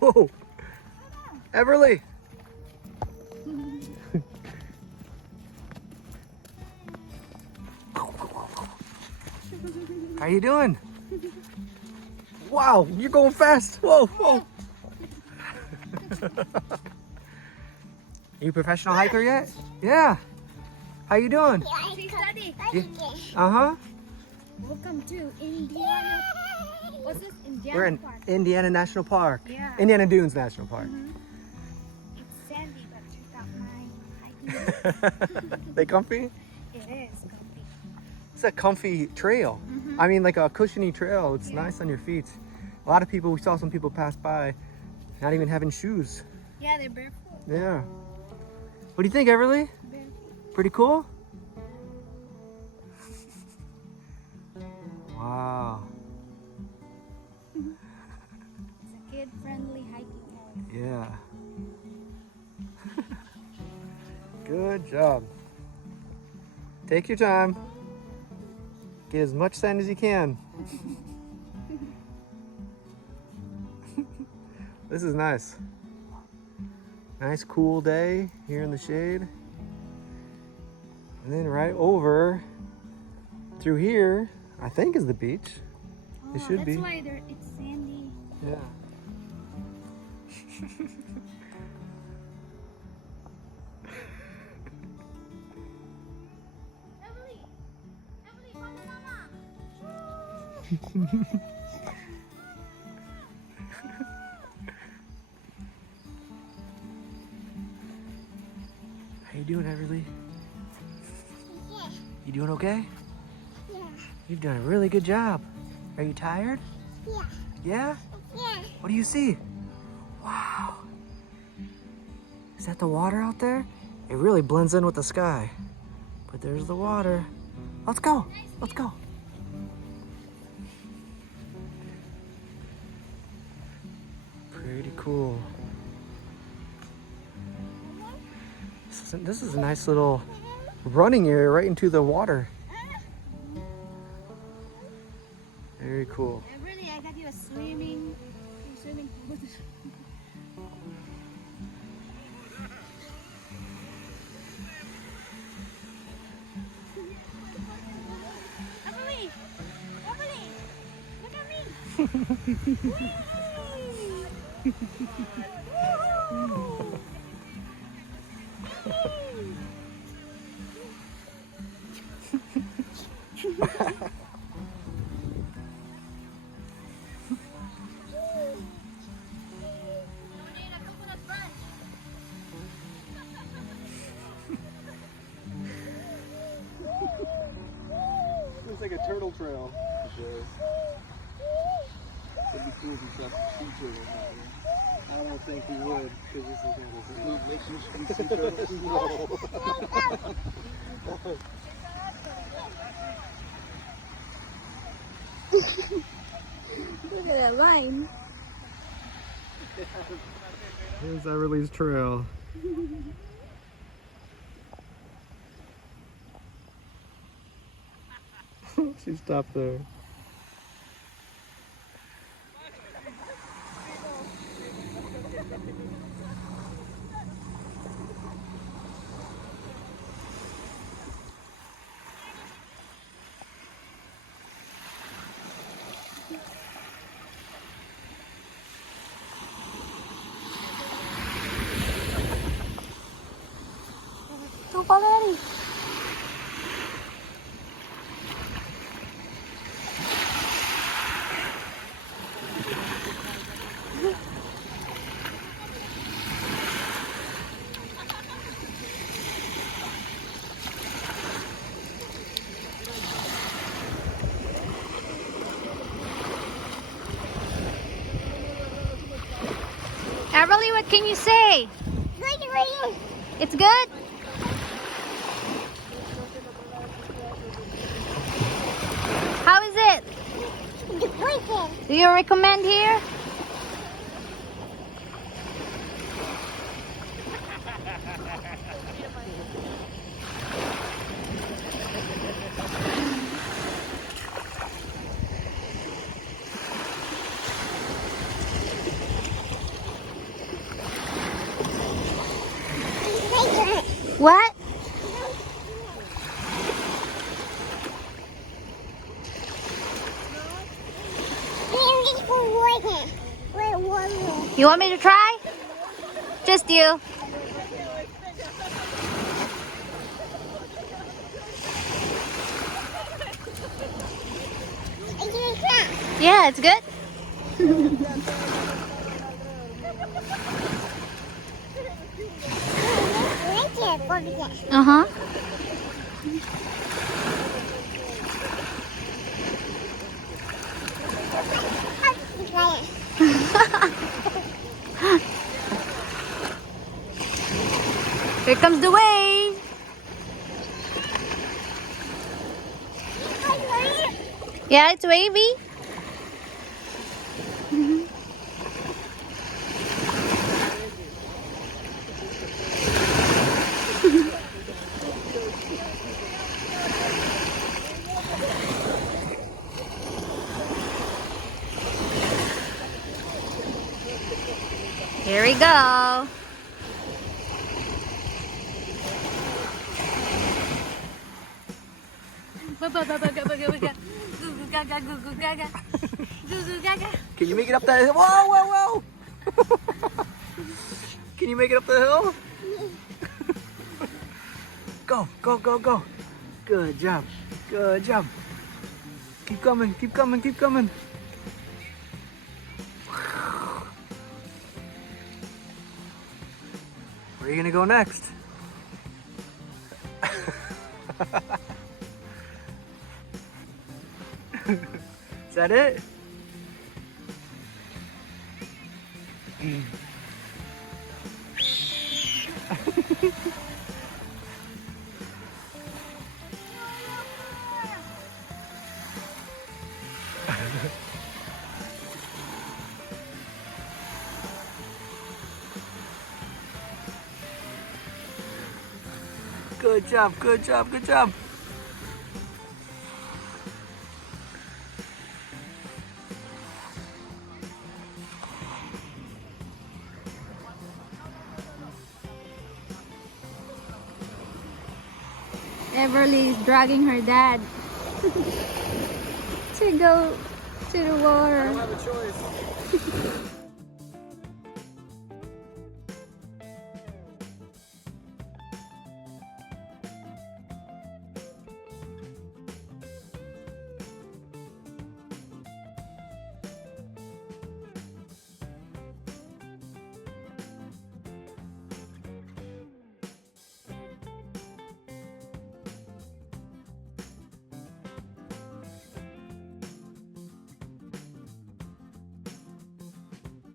Whoa. Everly. How you doing? Wow, you're going fast. Whoa, whoa. You a professional hiker yet? Yeah. How you doing? Yeah. Uh-huh. Welcome to Indiana. What's this? Indiana We're in Park. Indiana National Park. Yeah. Indiana Dunes National Park. It's sandy, but check out my hiking. They comfy? It is comfy. It's a comfy trail. I mean, like a cushiony trail. It's nice on your feet. A lot of people, we saw some people pass by not even having shoes. Yeah, they're barefoot. Yeah. What do you think, Everly? Barefoot. Pretty cool? Wow. It's a kid-friendly hiking area. Yeah. Good job. Take your time. Get as much sand as you can. This is nice. Nice cool day here in the shade. And then right over through here, I think is the beach. It should be. That's why it's sandy. Yeah. Emily, come to mama. How you doing, Everly? Yeah. You doing okay? Yeah. You've done a really good job. Are you tired? Yeah. Yeah? Yeah. What do you see? Wow. Is that the water out there? It really blends in with the sky. But there's the water. Let's go. Let's go. Pretty cool. This is a nice little running area right into the water. Very cool. Really, I got you a swimming pool. Emily, look at me. Looks like a turtle trail. It'd be cool if you saw sea turtles out here. I don't think we would, because this is going to be sea turtles. No. Look at that line. Here's Everly's trail. She stopped there. Don't fall in. Everly, what can you say? It's good? How is it? Do you recommend here? What? You want me to try? Just you. Yeah, it's good. Uh-huh. Here comes the wave. Yeah, it's wavy. Here we go. Can you make it up that hill? Whoa, whoa, whoa! Can you make it up the hill? Go, go, go, go. Good job. Good job. Keep coming, keep coming, keep coming. Where are you gonna go next? Is that it? Good job, good job, good job. Everly is dragging her dad to go to the water. I don't have a choice.